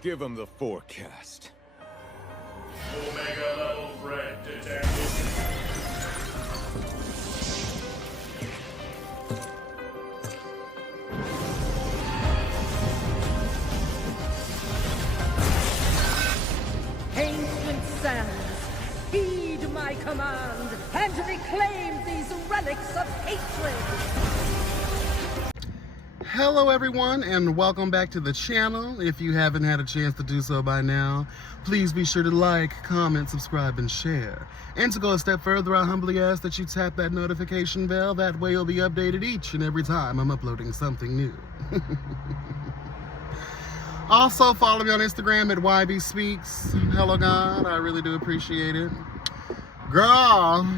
Give him the forecast. Omega level threat detected. Ancient sands, heed my command and reclaim these relics of hatred! Hello everyone and welcome back to the channel. If you haven't had a chance to do so by now, please be sure to like, comment, subscribe, and share. And to go a step further, I humbly ask that you tap that notification bell. That way you'll be updated each and every time I'm uploading something new. Also, follow me on Instagram at YBSpeaks. Hello God, I really do appreciate it. Girl,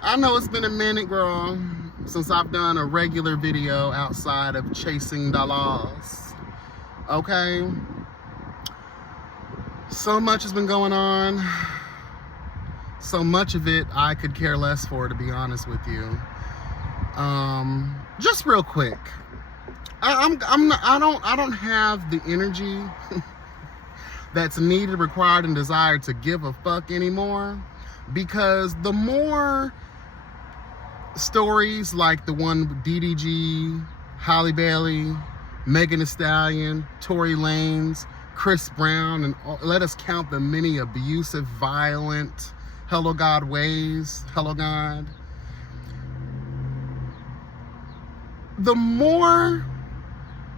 I know it's been a minute, girl, since I've done a regular video outside of chasing dollars. Okay? So much has been going on. So much of it I could care less for, to be honest with you. Just real quick. I don't have the energy that's needed, required, and desired to give a fuck anymore, because the more stories like the one with DDG, Halle Bailey, Megan Thee Stallion, Tory Lanez, Chris Brown, and let us count the many abusive, violent, hello God ways, hello God. The more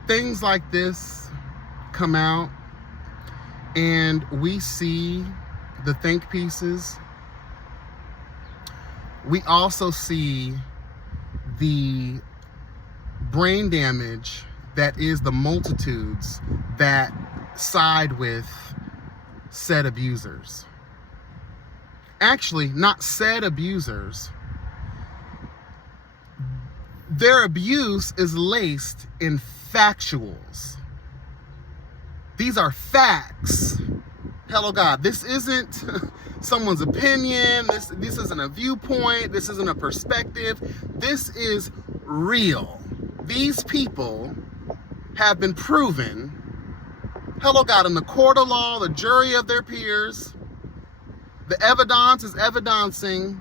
things like this come out and we see the think pieces, we also see the brain damage that is the multitudes that side with said abusers. Actually, not said abusers. Their abuse is laced in factuals. These are facts. Hello God, this isn't someone's opinion, this isn't a viewpoint, this isn't a perspective, this is real. These people have been proven, hello God, in the court of law, the jury of their peers, the evidence is evidencing.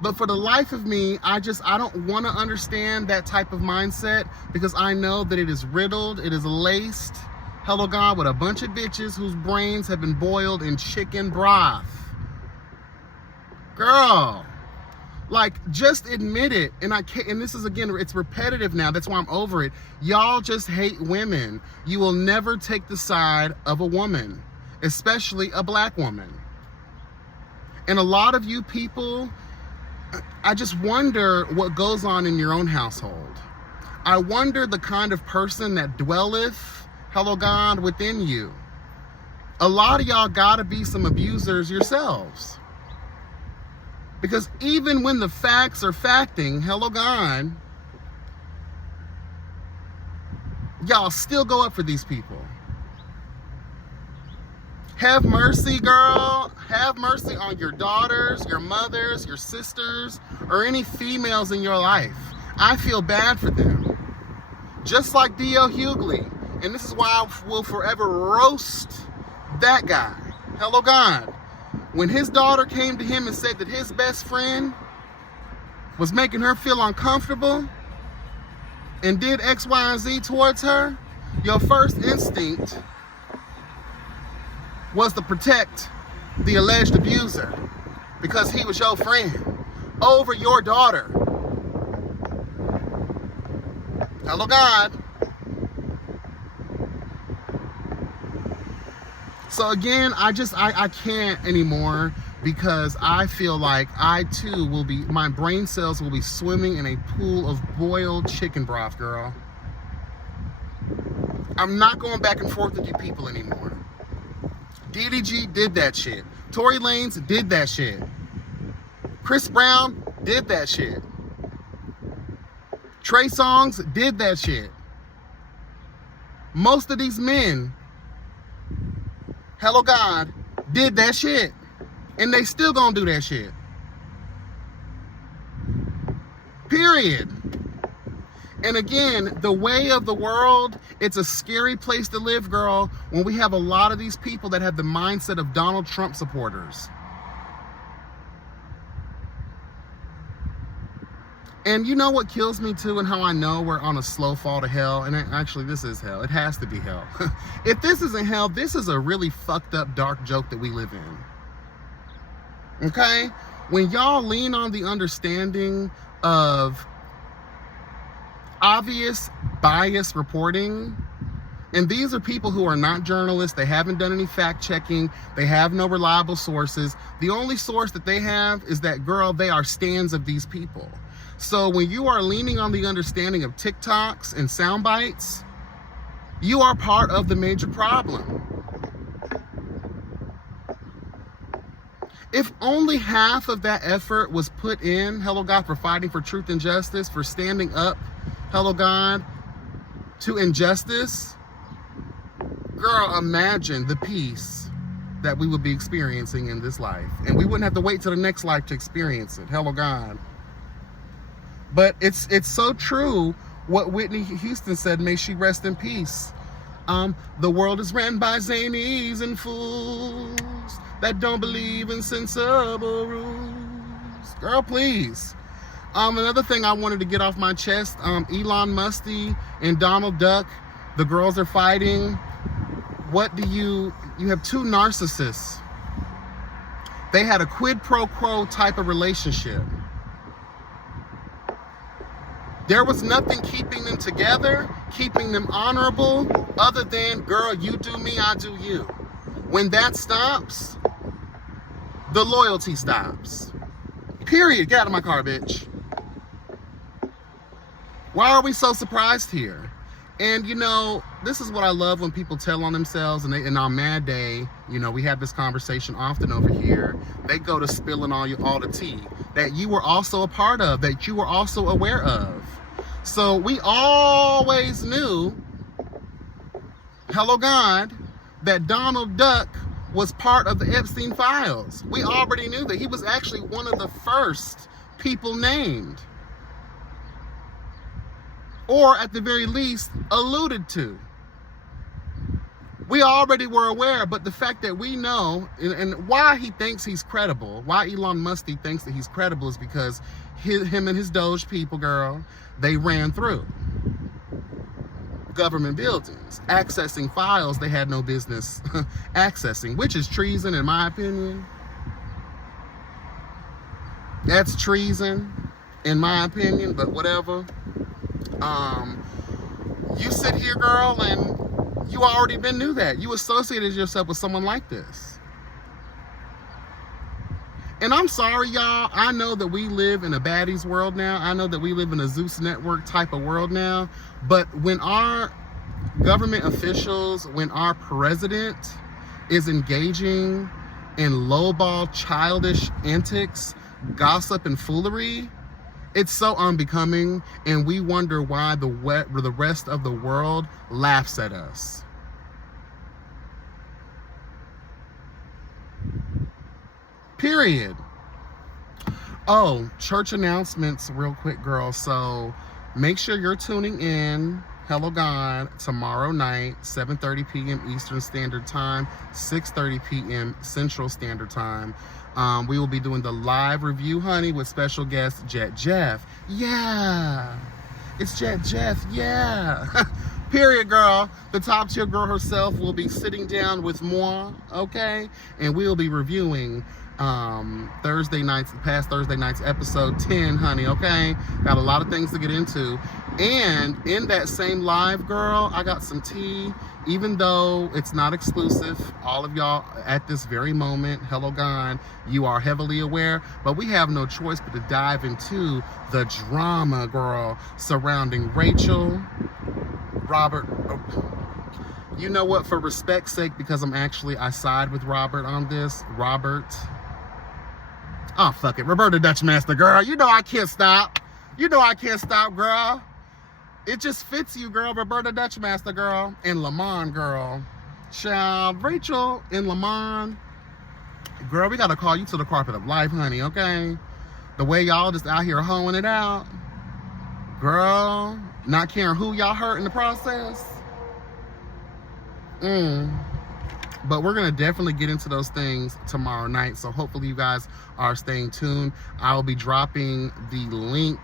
But for the life of me, I don't want to understand that type of mindset, because I know that it is riddled, it is laced, hello God, with a bunch of bitches whose brains have been boiled in chicken broth. Girl, like, just admit it. And I can't, and this is, again, it's repetitive now. That's why I'm over it. Y'all just hate women. You will never take the side of a woman, especially a black woman. And a lot of you people, I just wonder what goes on in your own household. I wonder the kind of person that dwelleth, hello God, within you. A lot of y'all gotta be some abusers yourselves. Because even when the facts are facting, hello God, y'all still go up for these people. Have mercy, girl. Have mercy on your daughters, your mothers, your sisters, or any females in your life. I feel bad for them. Just like D.L. Hughley. And this is why I will forever roast that guy. Hello God. When his daughter came to him and said that his best friend was making her feel uncomfortable and did X, Y, and Z towards her, your first instinct was to protect the alleged abuser because he was your friend over your daughter. Hello God. So again, I can't anymore, because I feel like I too will be, my brain cells will be swimming in a pool of boiled chicken broth, girl. I'm not going back and forth with you people anymore. DDG did that shit. Tory Lanez did that shit. Chris Brown did that shit. Trey Songz did that shit. Most of these men, hello God, did that shit. And they still gonna do that shit. Period. And again, the way of the world, it's a scary place to live, girl, when we have a lot of these people that have the mindset of Donald Trump supporters. And you know what kills me too, and how I know we're on a slow fall to hell? And actually, this is hell. It has to be hell. If this isn't hell, this is a really fucked up, dark joke that we live in. Okay? When y'all lean on the understanding of obvious bias reporting, and these are people who are not journalists, they haven't done any fact checking, they have no reliable sources. The only source that they have is that, girl, they are stands of these people. So when you are leaning on the understanding of TikToks and sound bites, you are part of the major problem. If only half of that effort was put in, hello God, for fighting for truth and justice, for standing up, hello God, to injustice, girl, imagine the peace that we would be experiencing in this life. And we wouldn't have to wait till the next life to experience it, hello God. But it's so true what Whitney Houston said, may she rest in peace. The world is ran by zanies and fools that don't believe in sensible rules. Girl, please. Another thing I wanted to get off my chest, Elon Musty and Donald Duck, the girls are fighting. What do you have two narcissists. They had a quid pro quo type of relationship. There was nothing keeping them together, keeping them honorable, other than, girl, you do me, I do you. When that stops, the loyalty stops. Period. Get out of my car, bitch. Why are we so surprised here? And you know, this is what I love when people tell on themselves, and on Mad Day, you know, we have this conversation often over here. They go to spilling all the tea that you were also a part of, that you were also aware of. So we always knew, hello God, that Donald Duck was part of the Epstein files. We already knew that he was actually one of the first people named. Or at the very least, alluded to. We already were aware, but the fact that we know, and why he thinks he's credible, why Elon Musk thinks that he's credible is because him and his Doge people, girl, they ran through government buildings, accessing files they had no business accessing, which is treason in my opinion. That's treason in my opinion, but whatever. You sit here, girl, and you already knew that. You associated yourself with someone like this. And I'm sorry, y'all. I know that we live in a baddies world now. I know that we live in a Zeus Network type of world now. But when our government officials, when our president is engaging in lowball, childish antics, gossip, and foolery, it's so unbecoming, and we wonder why the rest of the world laughs at us. Period. Oh, church announcements real quick, girl. So make sure you're tuning in, hello God, tomorrow night, 7:30 p.m. Eastern Standard Time, 6:30 p.m. Central Standard Time. We will be doing the live review, honey, with special guest Jet Jeff. Yeah, it's Jet Jeff. Yeah. Period, girl. The top tier girl herself will be sitting down with moi, okay? And we'll be reviewing past Thursday night's episode 10, honey, okay? Got a lot of things to get into. And in that same live, girl, I got some tea. Even though it's not exclusive, all of y'all at this very moment, hello God, you are heavily aware, but we have no choice but to dive into the drama, girl, surrounding Rachel, Robert. You know what, for respect's sake, because I side with Robert on this. Oh, fuck it. Roberta Dutchmaster, girl. You know I can't stop. Girl. It just fits you, girl. Roberta Dutchmaster, girl. And Lamont, girl. Child, Rachel and Lamont. Girl, we got to call you to the carpet of life, honey, okay? The way y'all just out here hoeing it out. Girl, not caring who y'all hurt in the process. But we're gonna definitely get into those things tomorrow night, so hopefully you guys are staying tuned. I'll be dropping the link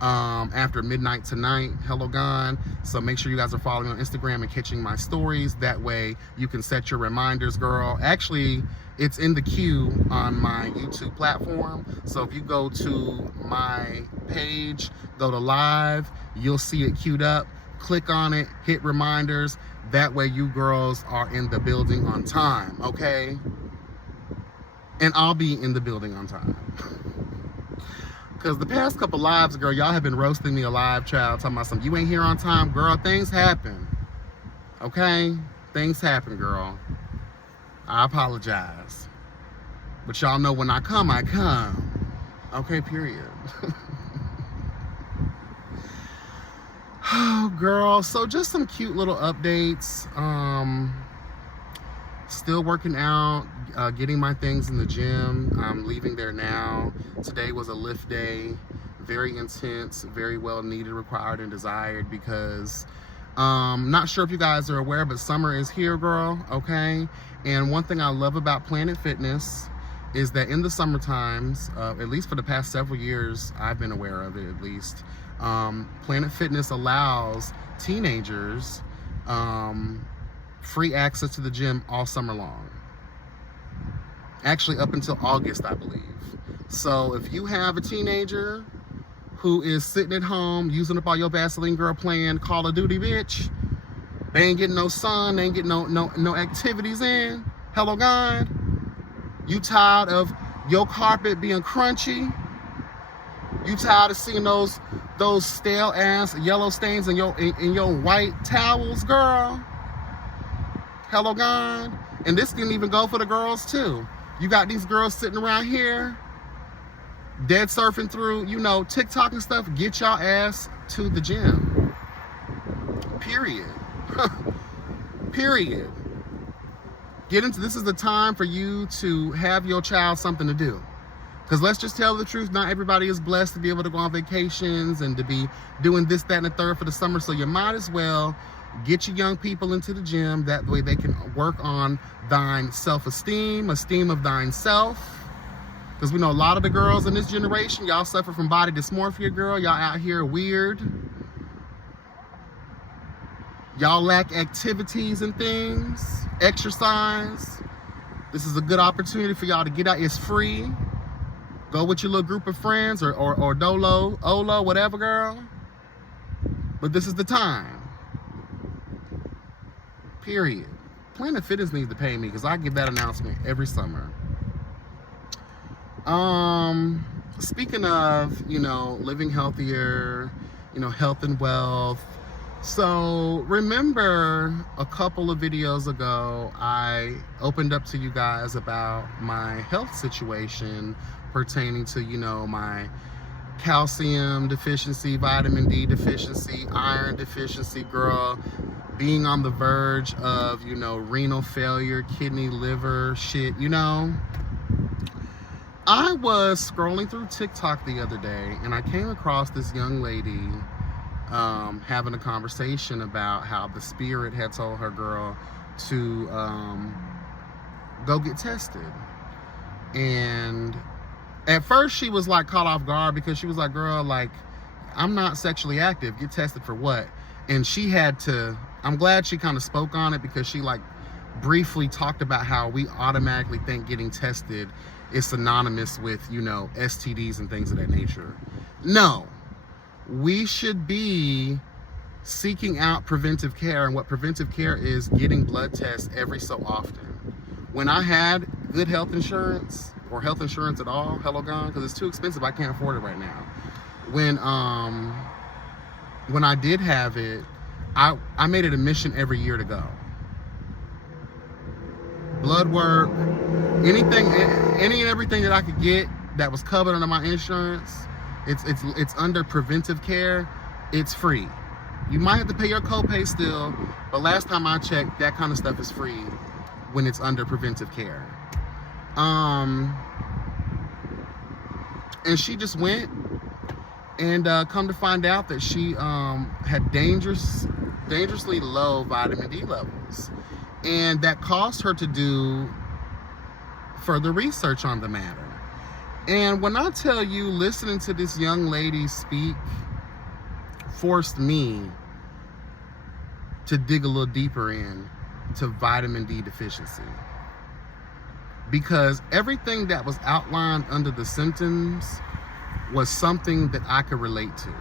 after midnight tonight. Hello Gone. So make sure you guys are following me on Instagram and catching my stories. That way you can set your reminders, girl. Actually, it's in the queue on my YouTube platform. So if you go to my page, go to live, you'll see it queued up. Click on it, hit reminders. That way you girls are in the building on time, okay? And I'll be in the building on time. Because the past couple lives, girl, y'all have been roasting me alive, child. Talking about something, you ain't here on time. Girl, things happen. Okay? Things happen, girl. I apologize. But y'all know when I come, I come. Okay, period. Oh, girl. So just some cute little updates. Still working out, getting my things in the gym. I'm leaving there now. Today was a lift day, very intense, very well needed, required, and desired because not sure if you guys are aware, but summer is here, girl, okay? And one thing I love about Planet Fitness is that in the summer times, at least for the past several years, I've been aware of it at least, Planet Fitness allows teenagers free access to the gym all summer long. Actually, up until August, I believe. So if you have a teenager who is sitting at home using up all your Vaseline, girl, playing Call of Duty, bitch, they ain't getting no sun, they ain't getting no activities in. Hello, God. You tired of your carpet being crunchy? You tired of seeing those stale ass yellow stains in your white towels, girl? Hello, God. And this can even go for the girls too. You got these girls sitting around here, dead surfing through, you know, TikTok and stuff. Get y'all ass to the gym. Period. Period. This is the time for you to have your child something to do. Because let's just tell the truth, not everybody is blessed to be able to go on vacations and to be doing this, that, and the third for the summer. So you might as well get your young people into the gym. That way they can work on thine self-esteem, esteem of thine self. Because we know a lot of the girls in this generation, y'all suffer from body dysmorphia, girl. Y'all out here weird. Y'all lack activities and things, exercise. This is a good opportunity for y'all to get out. It's free. Go with your little group of friends or Dolo, Olo, whatever, girl. But this is the time. Period. Planet Fitness needs to pay me because I give that announcement every summer. Speaking of, you know, living healthier, you know, health and wealth. So remember a couple of videos ago, I opened up to you guys about my health situation pertaining to, you know, my calcium deficiency, vitamin D deficiency, iron deficiency, girl, being on the verge of, you know, renal failure, kidney, liver, shit, you know. I was scrolling through TikTok the other day and I came across this young lady having a conversation about how the spirit had told her girl to go get tested. And at first she was like caught off guard because she was like, girl, like, I'm not sexually active, get tested for what? And she had to, I'm glad she kind of spoke on it because she like briefly talked about how we automatically think getting tested is synonymous with, you know, STDs and things of that nature. No, we should be seeking out preventive care, and what preventive care is getting blood tests every so often. When I had good health insurance, or health insurance at all, hello gone, because it's too expensive, I can't afford it right now. When I did have it, I made it a mission every year to go. Blood work, any and everything that I could get that was covered under my insurance, it's under preventive care, it's free. You might have to pay your copay still, but last time I checked, that kind of stuff is free when it's under preventive care. And she just went And come to find out that she had dangerously low vitamin D levels. And that caused her to do further research on the matter. And when I tell you, listening to this young lady speak forced me to dig a little deeper in to vitamin D deficiency. Because everything that was outlined under the symptoms was something that I could relate to.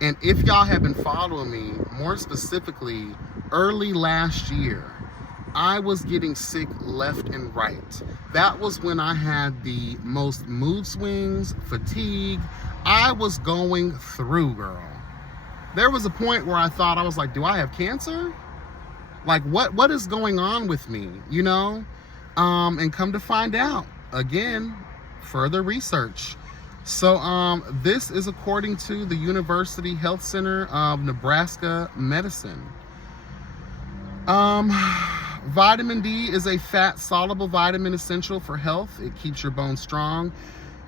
And if y'all have been following me, more specifically, early last year, I was getting sick left and right. That was when I had the most mood swings, fatigue. I was going through, girl. There was a point where I thought, I was like, do I have cancer? Like, what is going on with me, you know? And come to find out, again, further research. So this is according to the University Health Center of Nebraska Medicine. Vitamin D is a fat-soluble vitamin essential for health. It keeps your bones strong,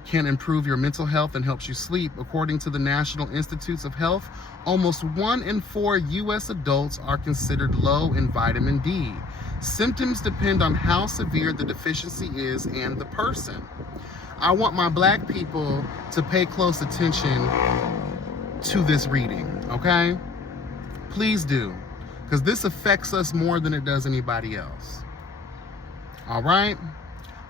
can improve your mental health, and helps you sleep. According to the National Institutes of Health, almost 1 in 4 U.S. adults are considered low in vitamin D. Symptoms depend on how severe the deficiency is and the person. I want my black people to pay close attention to this reading, okay? Please do, because this affects us more than it does anybody else. All right?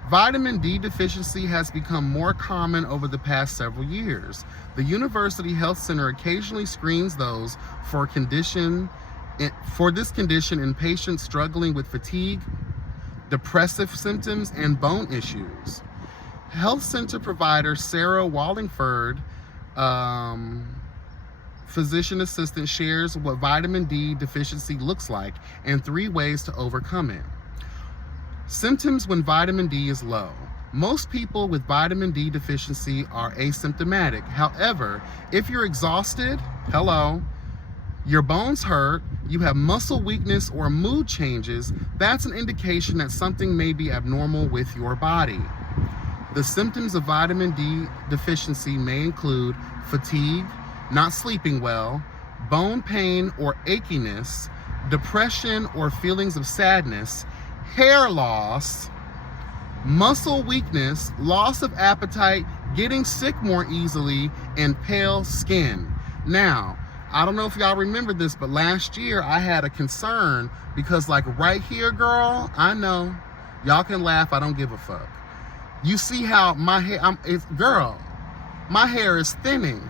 Vitamin D deficiency has become more common over the past several years. The University Health Center occasionally screens those for this condition in patients struggling with fatigue, depressive symptoms, and bone issues. Health Center provider Sarah Wallingford, physician assistant, shares what vitamin D deficiency looks like and 3 ways to overcome it. Symptoms when vitamin D is low. Most people with vitamin D deficiency are asymptomatic. However, if you're exhausted, your bones hurt, you have muscle weakness or mood changes, that's an indication that something may be abnormal with your body. The symptoms of vitamin D deficiency may include fatigue, not sleeping well, bone pain or achiness, depression or feelings of sadness, hair loss, muscle weakness, loss of appetite, getting sick more easily, and pale skin. Now, I don't know if y'all remember this, but last year I had a concern because, like, right here, girl, I know, y'all can laugh, I don't give a fuck. You see how my hair, my hair is thinning.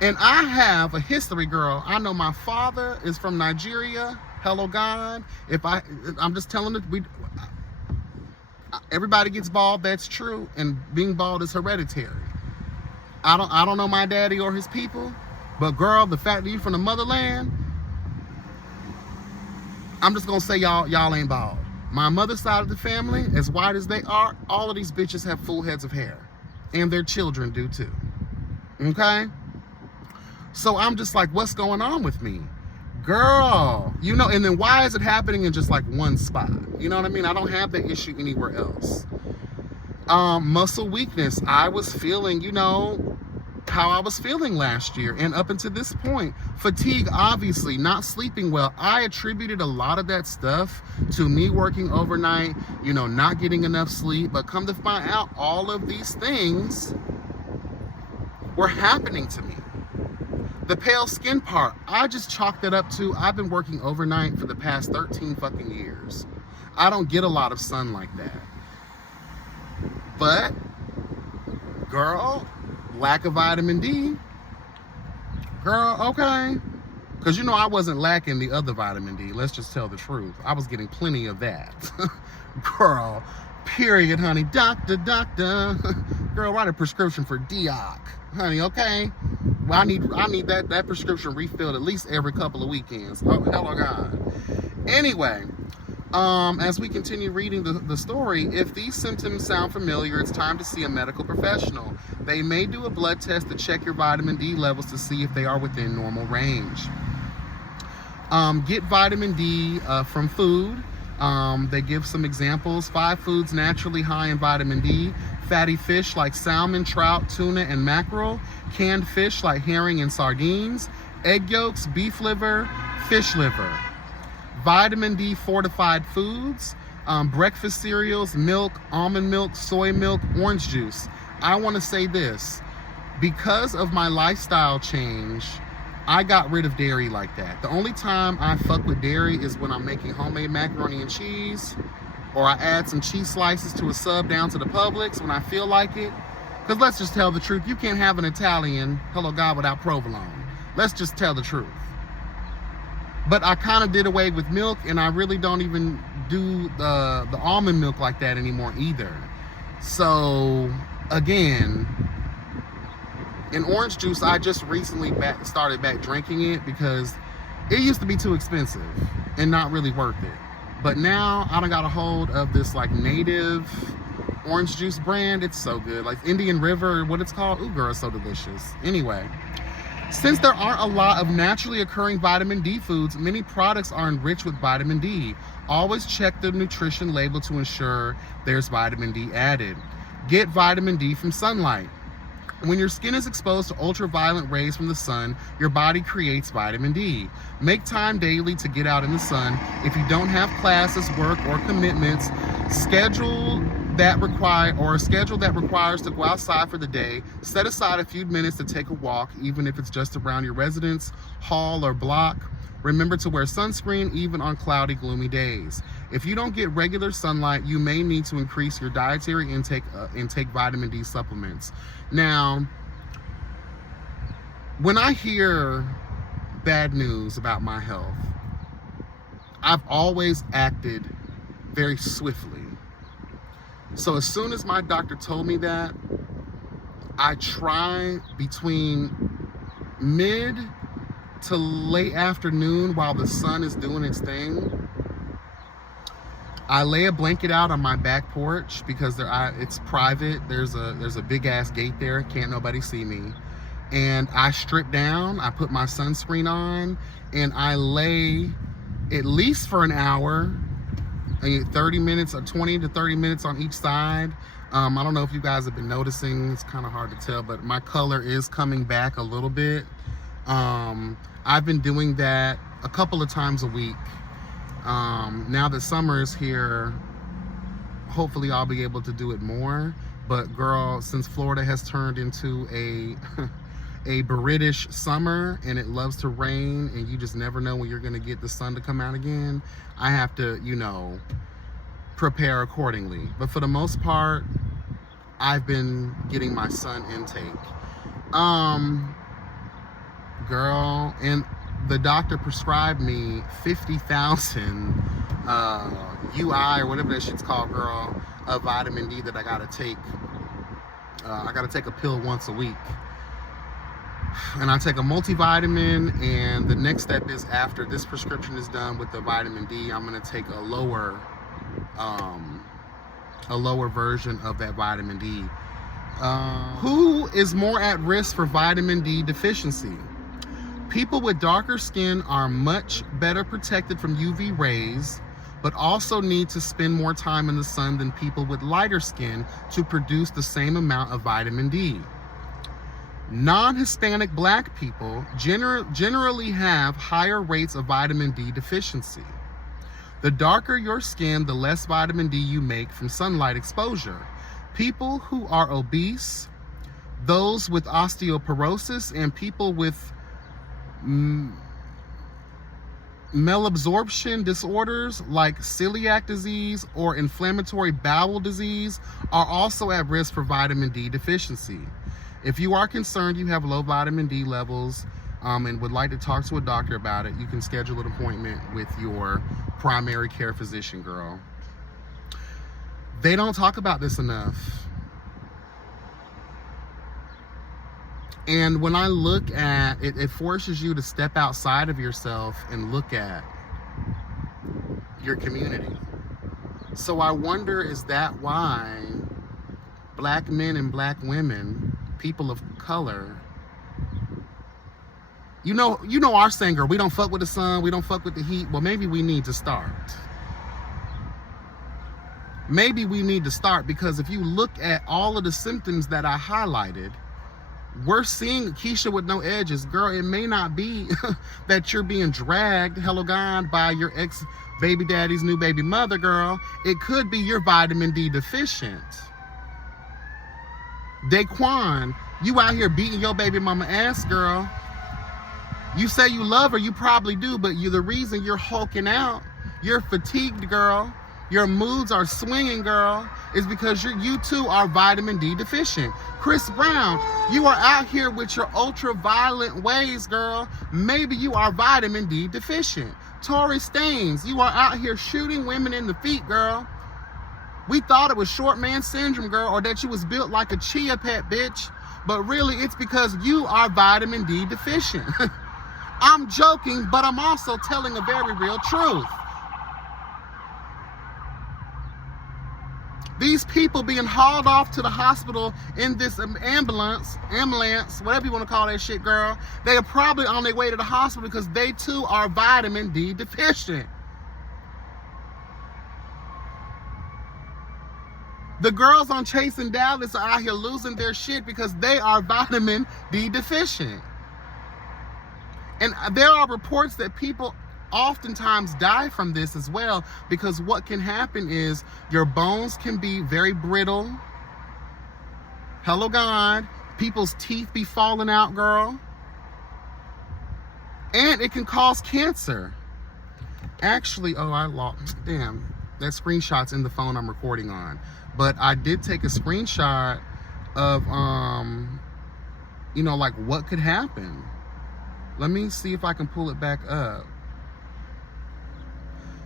And I have a history, girl. I know my father is from Nigeria. Hello, God. I'm just telling it, everybody gets bald, that's true. And being bald is hereditary. I don't know my daddy or his people, but girl, the fact that you're from the motherland, I'm just gonna say y'all ain't bald. My mother's side of the family, as white as they are, all of these bitches have full heads of hair. And their children do too. Okay? So I'm just like, what's going on with me? Girl, you know, and then why is it happening in just like one spot? You know what I mean? I don't have that issue anywhere else. Muscle weakness. I was feeling, you know, how I was feeling last year and up until this point. Fatigue, obviously, not sleeping well. I attributed a lot of that stuff to me working overnight, you know, not getting enough sleep. But come to find out, all of these things were happening to me. The pale skin part, I just chalked that up to, I've been working overnight for the past 13 fucking years. I don't get a lot of sun like that. But, girl, lack of vitamin D. Girl, okay. Because, you know, I wasn't lacking the other vitamin D. Let's just tell the truth. I was getting plenty of that. Girl, period, honey. Doctor. Girl, write a prescription for Deoc. Honey, okay? Well, I need that prescription refilled at least every couple of weekends. Oh, hello, God. Anyway, as we continue reading the story, if these symptoms sound familiar, it's time to see a medical professional. They may do a blood test to check your vitamin D levels to see if they are within normal range. Get vitamin D from food. They give some examples. 5 foods naturally high in vitamin D. Fatty fish like salmon, trout, tuna, and mackerel. Canned fish like herring and sardines. Egg yolks, beef liver, fish liver. Vitamin D fortified foods. Breakfast cereals, milk, almond milk, soy milk, orange juice. I want to say this. Because of my lifestyle change, I got rid of dairy like that. The only time I fuck with dairy is when I'm making homemade macaroni and cheese, or I add some cheese slices to a sub down to the Publix when I feel like it. Because let's just tell the truth, you can't have an Italian, hello God, without provolone. Let's just tell the truth. But I kind of did away with milk, and I really don't even do the almond milk like that anymore either. So again, in orange juice, I just recently started back drinking it because it used to be too expensive and not really worth it. But now I done got a hold of this like native orange juice brand. It's so good. Like Indian River, what it's called. Ooh, girl, it's so delicious. Anyway, since there aren't a lot of naturally occurring vitamin D foods, many products are enriched with vitamin D. Always check the nutrition label to ensure there's vitamin D added. Get vitamin D from sunlight. When your skin is exposed to ultraviolet rays from the sun, your body creates vitamin D. Make time daily to get out in the sun. If you don't have classes, work, or commitments, schedule that requires to go outside for the day. Set aside a few minutes to take a walk, even if it's just around your residence, hall, or block. Remember to wear sunscreen even on cloudy, gloomy days. If you don't get regular sunlight, you may need to increase your dietary intake and take vitamin D supplements. Now, when I hear bad news about my health, I've always acted very swiftly. So as soon as my doctor told me that, I try between mid to late afternoon while the sun is doing its thing, I lay a blanket out on my back porch because it's private. There's a big ass gate there. Can't nobody see me. And I strip down, I put my sunscreen on, and I lay at least for an hour, 30 minutes or 20 to 30 minutes on each side. I don't know if you guys have been noticing, it's kind of hard to tell, but my color is coming back a little bit. I've been doing that a couple of times a week. Now that summer is here, hopefully I'll be able to do it more. But girl, since Florida has turned into a British summer and it loves to rain and you just never know when you're gonna get the sun to come out again, I have to, prepare accordingly. But for the most part, I've been getting my sun intake. Girl, and the doctor prescribed me 50,000 UI or whatever that shit's called, girl, of vitamin D that I gotta take. I gotta take a pill once a week. And I take a multivitamin, and the next step is after this prescription is done with the vitamin D, I'm gonna take a lower version of that vitamin D. Who is more at risk for vitamin D deficiency? People with darker skin are much better protected from UV rays, but also need to spend more time in the sun than people with lighter skin to produce the same amount of vitamin D. Non-Hispanic Black people generally have higher rates of vitamin D deficiency. The darker your skin, the less vitamin D you make from sunlight exposure. People who are obese, those with osteoporosis, and people with malabsorption disorders like celiac disease or inflammatory bowel disease are also at risk for vitamin D deficiency. If you are concerned you have low vitamin D levels and would like to talk to a doctor about it, you can schedule an appointment with your primary care physician, girl. They don't talk about this enough. And when I look at it, it forces you to step outside of yourself and look at your community. So I wonder, is that why Black men and Black women, people of color, you know our saying, girl, we don't fuck with the sun, we don't fuck with the heat. Well, maybe we need to start. maybe we need to start, because if you look at all of the symptoms that I highlighted, we're seeing Keisha with no edges. Girl, it may not be that you're being dragged, hello God, by your ex-baby daddy's new baby mother, girl. It could be you're vitamin D deficient. Daquan, you out here beating your baby mama ass, girl. You say you love her, you probably do, but the reason you're hulking out, you're fatigued, girl, your moods are swinging, girl, is because you too are vitamin D deficient. Chris Brown, you are out here with your ultra-violent ways, girl. Maybe you are vitamin D deficient. Tori Staines, you are out here shooting women in the feet, girl. We thought it was short man syndrome, girl, or that you was built like a chia pet, bitch. But really, it's because you are vitamin D deficient. I'm joking, but I'm also telling a very real truth. These people being hauled off to the hospital in this ambulance, whatever you want to call that shit, girl, they are probably on their way to the hospital because they too are vitamin D deficient. The girls on Chasing Dallas are out here losing their shit because they are vitamin D deficient. And there are reports that people oftentimes die from this as well, because what can happen is your bones can be very brittle. Hello God. People's teeth be falling out, girl. And it can cause cancer. Actually, damn, that screenshot's in the phone I'm recording on. But I did take a screenshot of, like what could happen. Let me see if I can pull it back up.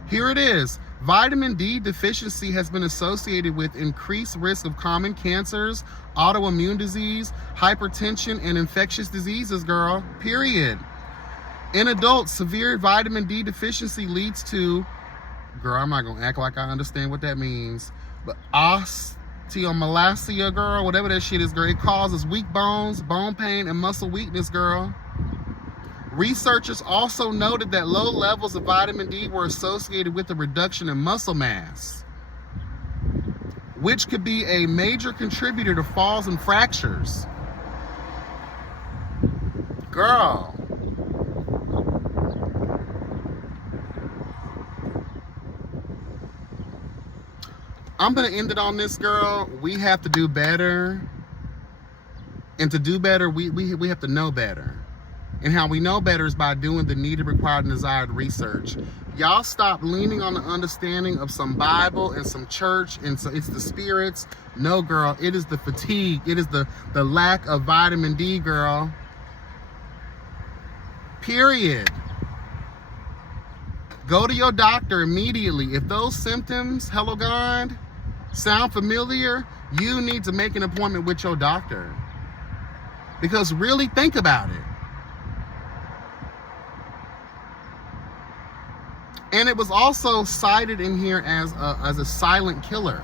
Here it is. Vitamin D deficiency has been associated with increased risk of common cancers, autoimmune disease, hypertension, and infectious diseases, girl. Period. In adults, severe vitamin D deficiency leads to, girl, I'm not going to act like I understand what that means, but osteomalacia, girl, whatever that shit is, girl. It causes weak bones, bone pain, and muscle weakness, girl. Researchers also noted that low levels of vitamin D were associated with a reduction in muscle mass, which could be a major contributor to falls and fractures. Girl. I'm going to end it on this, girl. We have to do better. And to do better, we have to know better. And how we know better is by doing the needed, required, and desired research. Y'all stop leaning on the understanding of some Bible and some church, and so it's the spirits. No, girl, it is the fatigue. It is the lack of vitamin D, girl. Period. Go to your doctor immediately. If those symptoms, hello God, sound familiar, you need to make an appointment with your doctor. Because really, think about it. And it was also cited in here as a silent killer.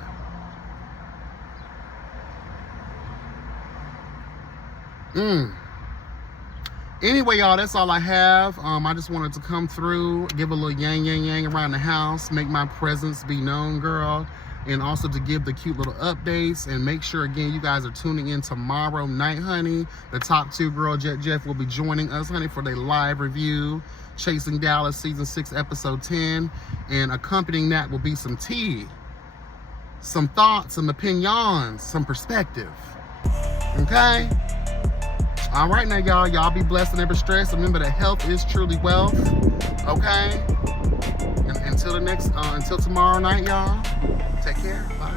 Anyway, y'all, that's all I have. I just wanted to come through, give a little yang around the house, make my presence be known, girl. And also to give the cute little updates, and make sure, again, you guys are tuning in tomorrow night, honey. The top 2 girl, Jet Jeff, will be joining us, honey, for their live review. Chasing Dallas Season 6, Episode 10. And accompanying that will be some tea, some thoughts, some opinions, some perspective. Okay? All right now, y'all. Y'all be blessed and never stressed. Remember that health is truly wealth. Okay? And until tomorrow night, y'all. Take care. Bye.